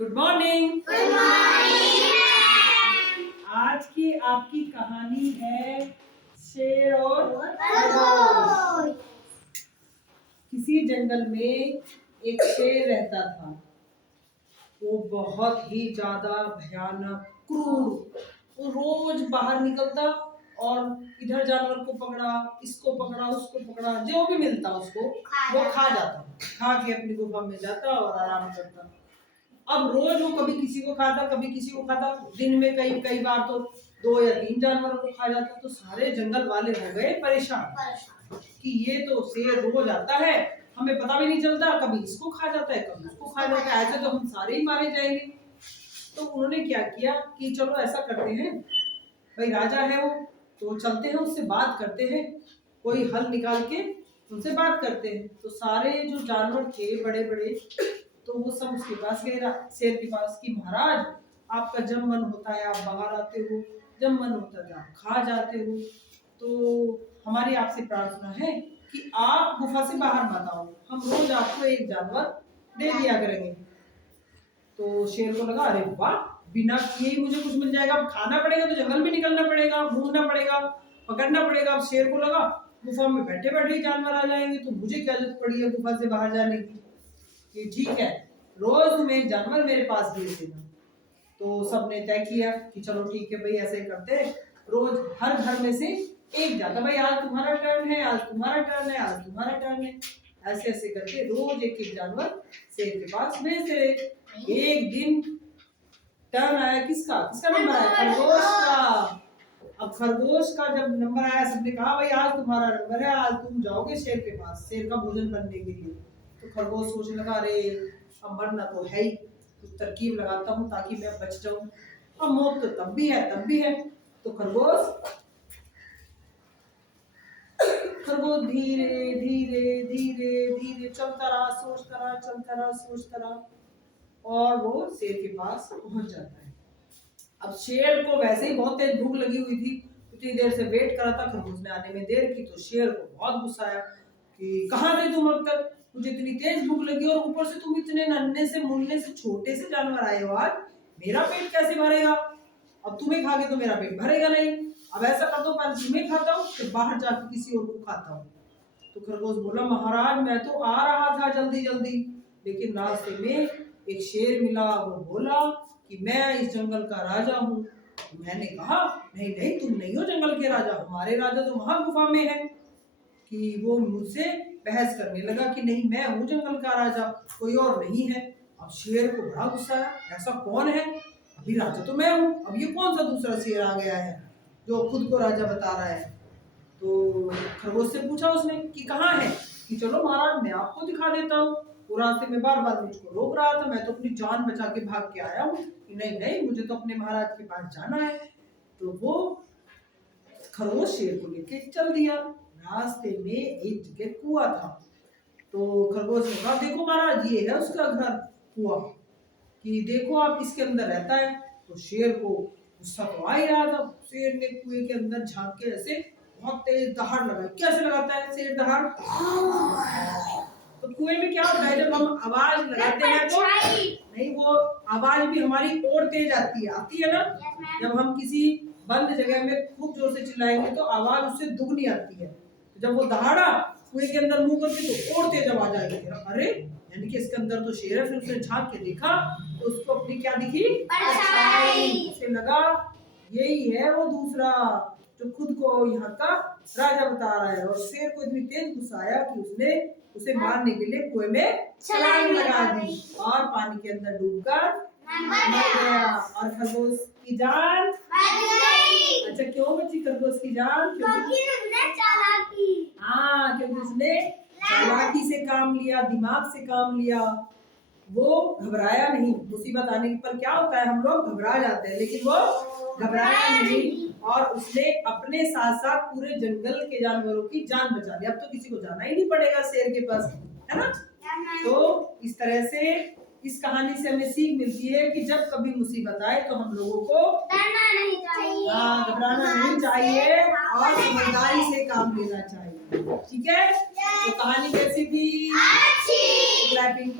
Good morning. Good morning. आज की आपकी कहानी है शेर और खरगोश। किसी जंगल में एक शेर रहता था। वो बहुत ही ज्यादा भयानक क्रूर। वो रोज बाहर निकलता और इधर जानवर को पकड़ा, इसको पकड़ा, उसको पकड़ा, जो भी मिलता उसको वो खा जाता। खा के अपनी गुफा में जाता और आराम करता। अब रोज वो कभी किसी को खाता, कभी किसी को खाता। दिन में कई कई बार तो 2 या 3 जानवरों को खा जाता। तो सारे जंगल वाले हो गए परेशान कि ये तो शेर रोज आता है, हमें पता भी नहीं चलता, कभी इसको खा जाता है, कभी उसको खा जाता है, ऐसे तो हम सारे ही मारे जाएंगे। तो उन्होंने क्या किया कि चलो ऐसा करते हैं, भाई राजा है वो, तो चलते हैं उससे बात करते हैं, कोई हल निकाल के उनसे बात करते हैं। तो सारे जो जानवर थे बड़े बड़े, तो वो सब उसके पास गए, शेर के पास, कि महाराज आपका जब मन होता है आप बाहर आते हो, जब मन होता है आप खा जाते हो, तो हमारी आपसे प्रार्थना है कि आप गुफा से बाहर मत आओ, हम रोज आपको एक जानवर दे दिया करेंगे। तो शेर को लगा, अरे वाह, बिना किए ही मुझे कुछ मिल जाएगा। अब खाना पड़ेगा तो जंगल में निकलना पड़ेगा, घूमना पड़ेगा, पकड़ना पड़ेगा। अब शेर को लगा गुफा में बैठे बैठे ही जानवर आ जाएंगे, तो मुझे क्या जरूरत पड़ी है गुफा से बाहर जाने की। कि ठीक है, रोज तुम एक जानवर मेरे पास भेज देना। तो सबने तय किया कि चलो ठीक है भाई, ऐसे ही करते हैं। रोज हर घर में से एक जाता, भाई आज तुम्हारा टर्न है, आज तुम्हारा टर्न है, आज तुम्हारा टर्न है। ऐसे ऐसे करके रोज एक एक जानवर शेर के पास भेजते रहे। एक दिन टर्न आया किसका? किसका नंबर आया? खरगोश का। अब खरगोश का जब नंबर आया, सबने कहा भाई आज तुम्हारा नंबर है, आज तुम जाओगे शेर के पास, शेर का भोजन बनने के लिए। तो खरगोश सोचने लगा, अरे अब मरना तो है ही, कुछ तरकीब लगाता हूँ ताकि मैं बच जाऊं। अब मौत तो तब भी है, तब भी है। तो खरगोश धीरे धीरे धीरे धीरे चलता रहा, सोचता रहा, चलता रहा, सोचता रहा, और वो शेर के पास पहुंच जाता है। अब शेर को वैसे ही बहुत तेज भूख लगी हुई थी, उतनी देर से वेट कर रहा था, खरगोश ने आने में देर की। तो शेर को बहुत गुस्सा आया कि कहाँ थे तुम अब तक, मुझे इतनी तेज भूख लगी और ऊपर से तुम इतने नन्हे से मुन्ने से छोटे से जानवर आए हो, आज मेरा पेट कैसे भरेगा? अब तुम्हें खा के तो मेरा पेट भरेगा नहीं। अब ऐसा कर दो, पहले तुम्हें खाता हूँ फिर बाहर जाकर किसी और को खाता हूँ। तो खरगोश बोला, महाराज मैं तो आ रहा था जल्दी जल्दी, लेकिन रास्ते में एक शेर मिला। वो बोला कि मैं इस जंगल का राजा हूँ। मैंने कहा नहीं नहीं, तुम नहीं हो जंगल के राजा, हमारे राजा तो वहां गुफा में है। कि वो मुझसे बहस करने लगा कि नहीं मैं हूँ जंगल का राजा, कोई और नहीं है। अब शेर को बड़ा गुस्सा आया, ऐसा कौन है? अभी राजा तो मैं हूँ, अब ये कौन सा दूसरा शेर आ गया है जो खुद को राजा बता रहा है? तो खरगोश से पूछा उसने कि कहाँ है? कि चलो महाराज मैं आपको दिखा देता हूँ। वो रास्ते में बार बार मुझको रोक रहा था, मैं तो अपनी जान बचा के भाग के आया हूँ कि नहीं नहीं मुझे तो अपने महाराज के पास जाना है। तो वो खरगोश शेर को लेके चल दिया। रास्ते में एक जगह कुआं था। तो खरगोश ने कहा, देखो महाराज ये है उसका घर कुआं, कि देखो आप इसके अंदर रहता है। तो शेर को गुस्सा तो आ ही रहा था। शेर ने कुएं के अंदर झांक के ऐसे बहुत तेज दहाड़ लगाई। कैसे लगाता है शेर दहाड़? तो कुएं में क्या होता है, जब हम आवाज लगाते हैं तो नहीं, वो आवाज भी हमारी और तेज आती है ना। जब हम किसी बंद जगह में खूब जोर से चिल्लाएंगे तो आवाज उससे दुगनी आती है। तो जब वो दहाड़ा कुएं के अंदर मुंह करके तो और तेज आवाज आएगी। अरे यानी कि इसके अंदर तो शेर है। फिर उसने झांक के देखा तो उसको अपनी क्या दिखी? उसे लगा यही है वो दूसरा जो खुद को यहाँ का राजा बता रहा है। और शेर को इतनी तेज गुस्सा आया कि उसने उसे मारने के लिए कुएं में छलांग लगा दी और पानी के अंदर डूबकर मर गया। और खरगोश की जान बच गई। अच्छा क्यों बची खरगोश की जान? क्योंकि उसने चालाकी से काम लिया, दिमाग से काम लिया। वो घबराया नहीं। मुसीबत आने पर क्या होता है, हम लोग घबरा जाते हैं, लेकिन वो घबराया नहीं और उसने अपने साथ साथ पूरे जंगल के जानवरों की जान बचा ली। अब तो किसी को जाना ही नहीं पड़ेगा शेर के पास, है ना? तो इस तरह से इस कहानी से हमें सीख मिलती है कि जब कभी मुसीबत आए तो हम लोगों को डरना नहीं चाहिए, घबराना नहीं चाहिए और समझदारी से काम लेना चाहिए। ठीक है? तो कहानी कैसी थी? अच्छी। क्लैपिंग